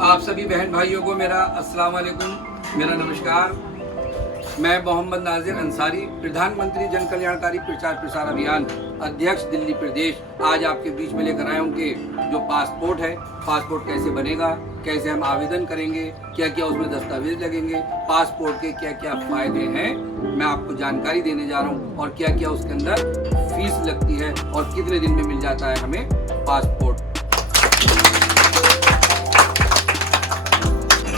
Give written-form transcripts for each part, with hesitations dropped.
आप सभी बहन भाइयों को मेरा अस्सलाम वालेकुम, मेरा नमस्कार। मैं मोहम्मद नाजिर अंसारी, प्रधानमंत्री जन कल्याणकारी प्रचार प्रसार अभियान अध्यक्ष दिल्ली प्रदेश, आज आपके बीच में लेकर आया हूँ कि जो पासपोर्ट है, पासपोर्ट कैसे बनेगा, कैसे हम आवेदन करेंगे, क्या क्या उसमें दस्तावेज लगेंगे, पासपोर्ट के क्या क्या फायदे हैं, मैं आपको जानकारी देने जा रहा हूँ। और क्या क्या उसके अंदर फीस लगती है और कितने दिन में मिल जाता है हमें पासपोर्ट।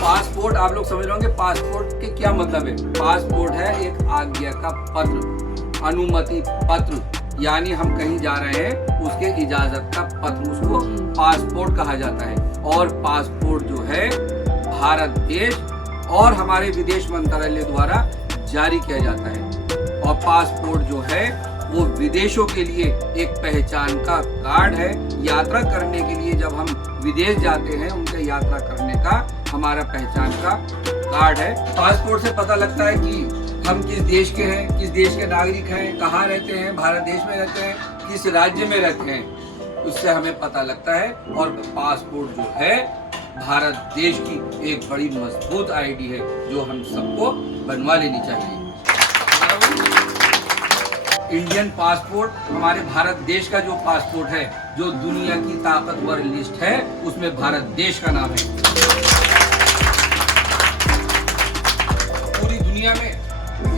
पासपोर्ट आप लोग समझ रहे होंगे, पासपोर्ट के क्या मतलब है। पासपोर्ट है एक आज्ञा का पत्र, अनुमति पत्र, यानी हम कहीं जा रहे हैं उसके इजाजत का पत्र, उसको पासपोर्ट कहा जाता है। और पासपोर्ट जो है भारत देश और हमारे विदेश मंत्रालय द्वारा जारी किया जाता है। और पासपोर्ट जो है वो विदेशों के लिए एक पहचान का कार्ड है। यात्रा करने के लिए जब हम विदेश जाते हैं, उनके यात्रा करने का हमारा पहचान का कार्ड है। पासपोर्ट से पता लगता है कि हम किस देश के हैं, किस देश के नागरिक हैं, कहाँ रहते हैं, भारत देश में रहते हैं, किस राज्य में रहते हैं, उससे हमें पता लगता है। और पासपोर्ट जो है भारत देश की एक बड़ी मजबूत आईडी है जो हम सबको बनवा लेनी चाहिए। इंडियन पासपोर्ट हमारे भारत देश का जो पासपोर्ट है, जो दुनिया की ताकतवर लिस्ट है, उसमें भारत देश का नाम है। पूरी दुनिया में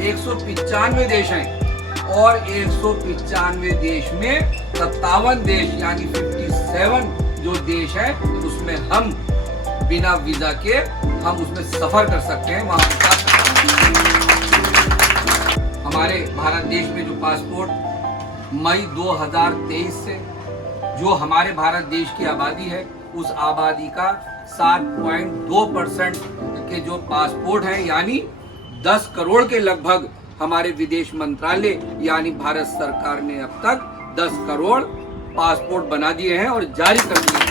195 देश हैं और 195 देश में 57 देश यानी 57 जो देश है उसमें हम बिना वीजा के हम उसमें सफर कर सकते हैं। वहां हमारे भारत देश में जो पासपोर्ट मई 2023 से जो हमारे भारत देश की आबादी है, उस आबादी का 7.2% के जो पासपोर्ट है, यानी 10 करोड़ के लगभग हमारे विदेश मंत्रालय यानी भारत सरकार ने अब तक 10 करोड़ पासपोर्ट बना दिए हैं और जारी कर दिए हैं।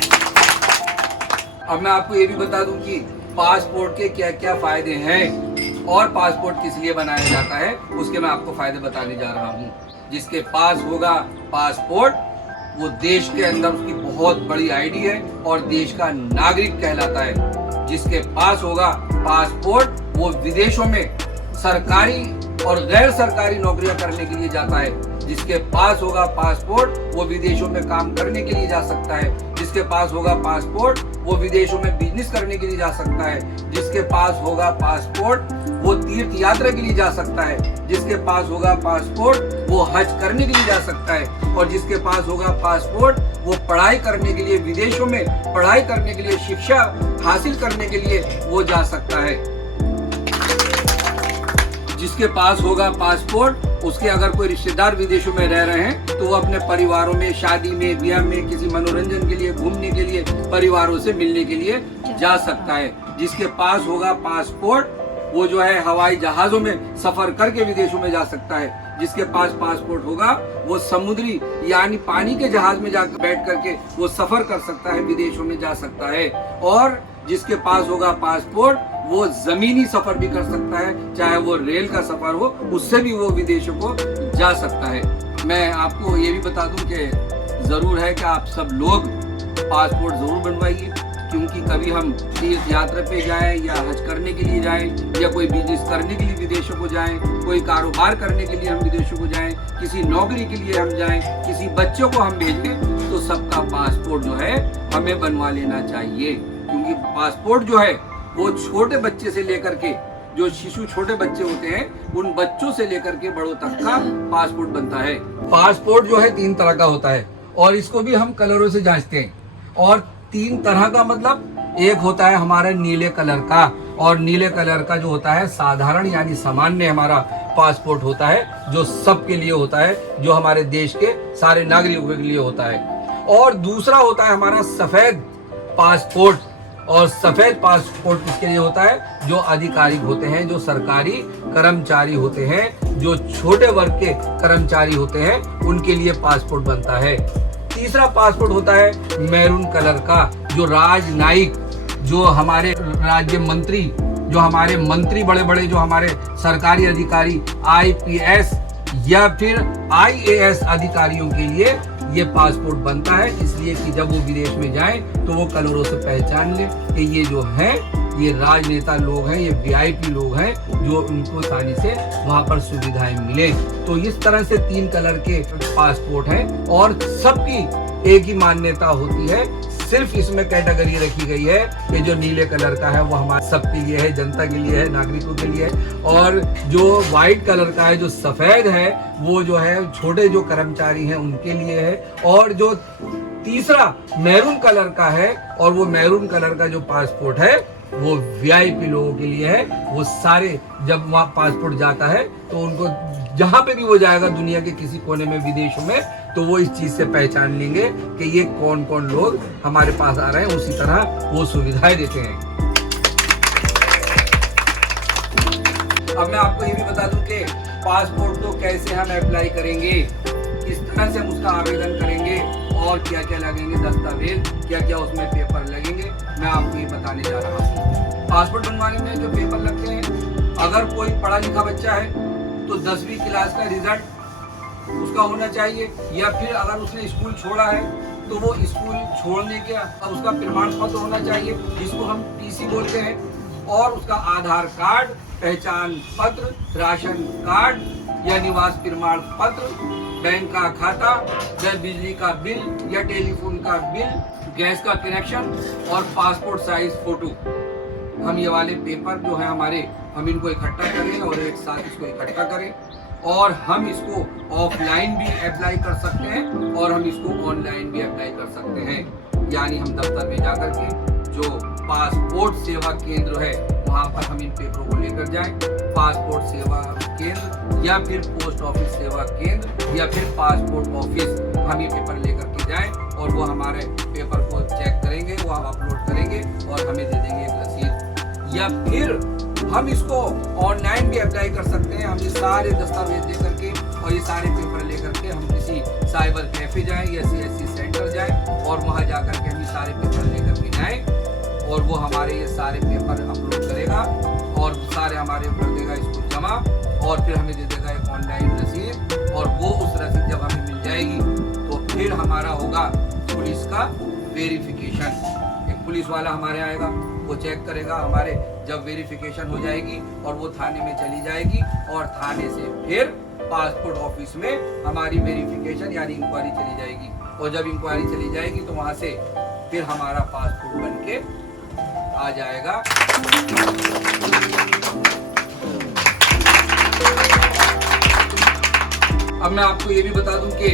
अब मैं आपको ये भी बता दूं कि पासपोर्ट के क्या क्या फायदे हैं और पासपोर्ट किस लिए बनाया जाता है, उसके मैं आपको फायदे बताने जा रहा हूँ। जिसके पास होगा पासपोर्ट, वो देश के अंदर उसकी बहुत बड़ी आईडी है और देश का नागरिक कहलाता है। जिसके पास होगा पासपोर्ट, वो विदेशों में सरकारी और गैर सरकारी नौकरियां करने के लिए जाता है। जिसके पास होगा पासपोर्ट, वो विदेशों में काम करने के लिए जा सकता है। जिसके पास होगा पासपोर्ट, वो विदेशों में बिजनेस करने के लिए जा सकता है। जिसके पास होगा पासपोर्ट, वो तीर्थ यात्रा के लिए जा सकता है। जिसके पास होगा पासपोर्ट, वो हज करने के लिए जा सकता है। और जिसके पास होगा पासपोर्ट, वो पढ़ाई करने के लिए, विदेशों में पढ़ाई करने के लिए, शिक्षा हासिल करने के लिए वो जा सकता है। जिसके पास होगा पासपोर्ट, उसके अगर कोई रिश्तेदार विदेशों में रह रहे हैं तो वो अपने परिवारों में, शादी में, ब्याह में, किसी मनोरंजन के लिए, घूमने के लिए, परिवारों से मिलने के लिए जा सकता है। जिसके पास होगा पासपोर्ट, वो जो है हवाई जहाजों में सफर करके विदेशों में जा सकता है। जिसके पास पासपोर्ट होगा, वो समुद्री यानी पानी के जहाज में जाकर बैठ करके वो सफर कर सकता है, विदेशों में जा सकता है। और जिसके पास होगा पासपोर्ट, वो जमीनी सफर भी कर सकता है, चाहे वो रेल का सफर हो, उससे भी वो विदेशों को जा सकता है। मैं आपको ये भी बता दूं कि जरूर है कि आप सब लोग पासपोर्ट जरूर बनवाइए, क्योंकि कभी हम तीर्थ यात्रा पे जाएं या हज करने के लिए जाएं या कोई बिजनेस करने के लिए विदेशों को जाएं, कोई कारोबार करने के लिए हम विदेशों को जाएं, किसी नौकरी के लिए हम जाएं, किसी बच्चों को हम भेजें, तो सबका पासपोर्ट जो है हमें बनवा लेना चाहिए। क्योंकि पासपोर्ट जो है वो छोटे बच्चे से लेकर के, जो शिशु छोटे बच्चे होते हैं, उन बच्चों से लेकर के बड़ों तक का पासपोर्ट बनता है। पासपोर्ट जो है 3 तरह का होता है और इसको भी हम कलरों से जांचते हैं। और 3 तरह का मतलब, एक होता है हमारा नीले कलर का, और नीले कलर का जो होता है साधारण यानी सामान्य हमारा पासपोर्ट होता है, जो सबके लिए होता है, जो हमारे देश के सारे नागरिकों के लिए होता है। और दूसरा होता है हमारा सफेद पासपोर्ट, और सफेद पासपोर्ट किसके लिए होता है, जो अधिकारिक होते हैं, जो सरकारी कर्मचारी होते हैं, जो छोटे वर्ग के कर्मचारी होते हैं, उनके लिए पासपोर्ट बनता है। तीसरा पासपोर्ट होता है मैरून कलर का, जो राजनयिक, जो हमारे राज्य मंत्री, जो हमारे मंत्री, बड़े बड़े जो हमारे सरकारी अधिकारी, IPS या फिर IAS अधिकारियों के लिए ये पासपोर्ट बनता है, इसलिए कि जब वो विदेश में जाए तो वो कलरों से पहचान ले कि ये जो है ये राजनेता लोग हैं, ये वीआईपी लोग हैं, जो उनको आसानी से वहाँ पर सुविधाएं मिले। तो इस तरह से 3 कलर के पासपोर्ट हैं और सबकी एक ही मान्यता होती है। सिर्फ इसमें कैटेगरी रखी गई है कि जो नीले कलर का है वो हमारे सबके लिए है, जनता के लिए है, नागरिकों के लिए है, और जो व्हाइट कलर का है, जो सफेद है, वो जो है छोटे जो कर्मचारी हैं उनके लिए है, और जो तीसरा मैरून कलर का है और वो मैरून कलर का जो पासपोर्ट है वो वीआईपी लोगों के लिए है। वो सारे जब वहाँ पासपोर्ट जाता है तो उनको जहां पे भी वो जाएगा दुनिया के किसी कोने में, विदेशों में, तो वो इस चीज से पहचान लेंगे कि ये कौन कौन लोग हमारे पास आ रहे हैं। उसी तरह वो सुविधाएं देते हैं। अब मैं आपको ये भी बता दूं कि पासपोर्ट तो कैसे हम अप्लाई करेंगे, किस तरह से हम उसका आवेदन करेंगे और क्या क्या लगेंगे दस्तावेज, क्या क्या उसमें पेपर लगेंगे, मैं आपको ये बताने जा रहा हूँ। पासपोर्ट बनवाने में जो पेपर लगते हैं, अगर कोई पढ़ा लिखा बच्चा है तो 10वीं क्लास का रिजल्ट उसका होना चाहिए, या फिर अगर उसने स्कूल छोड़ा है तो वो स्कूल छोड़ने के उसका प्रमाण पत्र होना चाहिए, जिसको हम टीसी बोलते हैं, और उसका आधार कार्ड, पहचान पत्र, राशन कार्ड या निवास प्रमाण पत्र, बैंक का खाता या बिजली का बिल या टेलीफोन का बिल, गैस का कनेक्शन और पासपोर्ट साइज फोटो। हम ये वाले पेपर जो है हमारे, हम इनको इकट्ठा करें और एक साथ इसको इकट्ठा करें, और हम इसको ऑफलाइन भी अप्लाई कर सकते हैं और हम इसको ऑनलाइन भी अप्लाई कर सकते हैं। यानी हम दफ्तर में जाकर के जो पासपोर्ट सेवा केंद्र है वहाँ पर हम इन पेपरों को लेकर जाएं, पासपोर्ट सेवा केंद्र या फिर पोस्ट ऑफिस सेवा केंद्र या फिर पासपोर्ट ऑफिस, हम ये पेपर लेकर के जाएं और वो हमारे पेपर को चेक करेंगे, वो हम अपलोड करेंगे और हमें दे देंगे एक रसीद। या फिर हम इसको ऑनलाइन भी अप्लाई कर सकते हैं। हम ये सारे दस्तावेज दे करके और ये सारे पेपर लेकर के हम किसी साइबर कैफे जाएं या CSC सेंटर जाएं और वहां जाकर के हम ये सारे पेपर लेकर के जाएं और वो हमारे ये सारे पेपर अपलोड करेगा और सारे हमारे कर देगा इसको जमा, और फिर हमें दे देगा एक ऑनलाइन रसीद, और वो उस रसीद जब हमें मिल जाएगी तो फिर हमारा होगा पुलिस का वेरिफिकेशन। एक पुलिस वाला हमारे आएगा, वो चेक करेगा हमारे, जब वेरिफिकेशन हो जाएगी और वो थाने में चली जाएगी और थाने से फिर पासपोर्ट ऑफिस में हमारी वेरिफिकेशन यानी इंक्वायरी चली जाएगी, और जब इंक्वायरी चली जाएगी तो वहां से फिर हमारा पासपोर्ट बनके आ जाएगा। अब मैं आपको ये भी बता दूं कि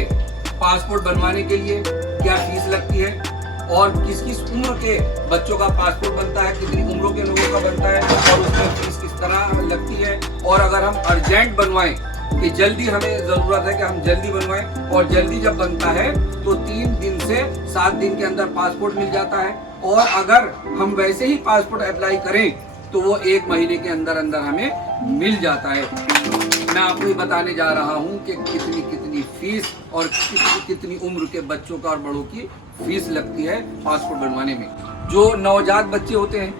पासपोर्ट बनवाने के लिए क्या फीस लगती है और किस किस उम्र के बच्चों का पासपोर्ट बनता है, कितनी उम्रों के लोगों का बनता है और उसमें फीस किस तरह लगती है। और अगर हम अर्जेंट बनवाएं कि जल्दी हमें जरूरत है कि हम जल्दी बनवाएं, और जल्दी जब बनता है तो 3 दिन से 7 दिन के अंदर पासपोर्ट मिल जाता है, और अगर हम वैसे ही पासपोर्ट अप्लाई करें तो वो 1 महीने के अंदर अंदर हमें मिल जाता है। मैं आपको बताने जा रहा हूँ कि कितनी कितनी फीस और कितनी उम्र के बच्चों का और बड़ों की फीस लगती है पासपोर्ट बनवाने में। जो नवजात बच्चे होते हैं,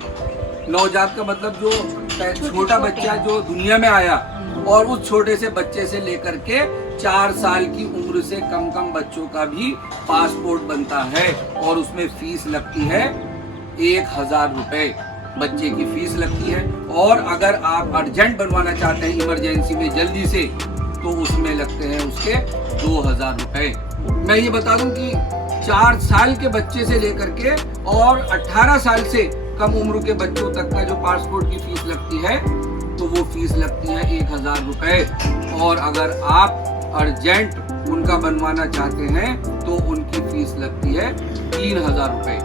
नवजात का मतलब जो छोटा बच्चा जो दुनिया में आया, और उस छोटे से बच्चे से लेकर के 4 साल की उम्र से कम कम बच्चों का भी पासपोर्ट बनता है, और उसमें फीस लगती है 1000 रुपए बच्चे की फीस लगती है। और अगर आप अर्जेंट बनवाना चाहते हैं इमरजेंसी में जल्दी से, तो उसमें लगते हैं उसके 2000 रुपए। मैं ये बता दूं कि 4 साल के बच्चे से लेकर के और 18 साल से कम उम्र के बच्चों तक का जो पासपोर्ट की फीस लगती है तो वो फीस लगती है 1000 रुपए। और अगर आप अर्जेंट उनका बनवाना चाहते हैं तो उनकी फीस लगती है 3000 रुपए।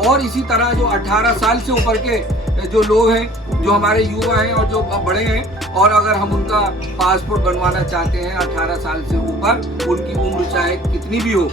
और इसी तरह जो 18 साल से ऊपर के जो लोग हैं, जो हमारे युवा हैं और जो बड़े हैं, और अगर हम उनका पासपोर्ट बनवाना चाहते हैं 18 साल से ऊपर, उनकी उम्र चाहे कितनी भी हो,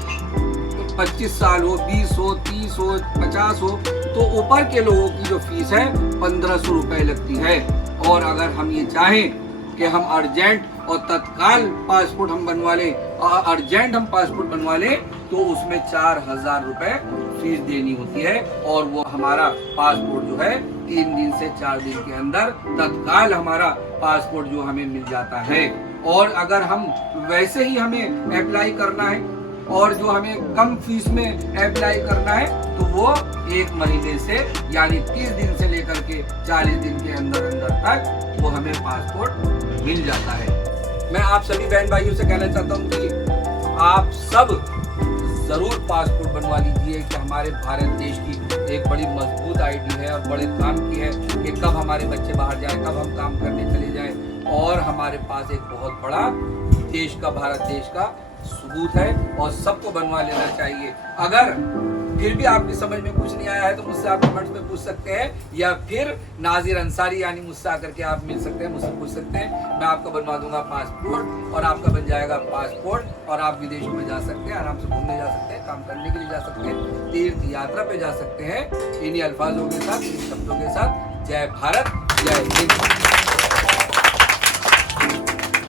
25 साल हो, 20 हो, 30 हो, 50 हो, तो ऊपर के लोगों की जो फीस है 1500 रुपए लगती है। और अगर हम ये चाहें कि हम अर्जेंट और तत्काल पासपोर्ट हम बनवा लें, और अर्जेंट हम पासपोर्ट बनवा लें, तो उसमें 4000 रुपए फीस देनी होती है, और वो हमारा पासपोर्ट जो है 3 दिन से 4 दिन के अंदर तत्काल हमारा पासपोर्ट जो हमें मिल जाता है। और अगर हम वैसे ही हमें अप्लाई करना है और जो हमें कम फीस में अप्लाई करना है तो वो 1 महीने से यानी 30 दिन से लेकर के 40 दिन के अंदर अंदर तक वो हमें पासपोर्ट मिल जाता है। मैं आप सभी बहन भाइयों से कहना चाहता हूँ कि आप सब जरूर पासपोर्ट बनवा लीजिए कि हमारे भारत देश की एक बड़ी मजबूत आईडी है और बड़े काम की है कि कब हमारे बच्चे बाहर जाए, कब हम काम करने चले जाए और हमारे पास एक बहुत बड़ा देश का, भारत देश का सबूत है और सबको बनवा लेना चाहिए। अगर फिर भी आपकी समझ में कुछ नहीं आया है तो मुझसे आप कमेंट्स में पूछ सकते हैं या फिर नाजिर अंसारी यानी मुझसे आकर के आप मिल सकते हैं, मुझसे पूछ सकते हैं। मैं आपका बनवा दूंगा पासपोर्ट और आपका बन जाएगा पासपोर्ट और आप विदेशों में जा सकते हैं, आराम से घूमने जा सकते हैं, काम करने के लिए जा सकते हैं, तीर्थ यात्रा पे जा सकते हैं। इन्हीं अल्फाजों के साथ, इन शब्दों के साथ, जय भारत, जय हिंद।